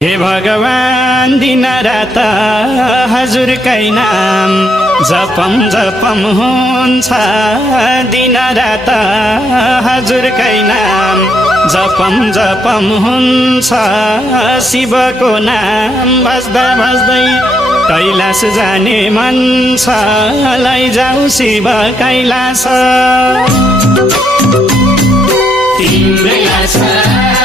हे भगवान दिनरात हजुरकै नाम जपम हुन्छ दिनरात हजुरकै नाम जपम हुन्छ शिवको नाम बस्दा बस्दै कैलाश जाने मन छ लैजाऊ शिव कैलाश तिम्रै आशा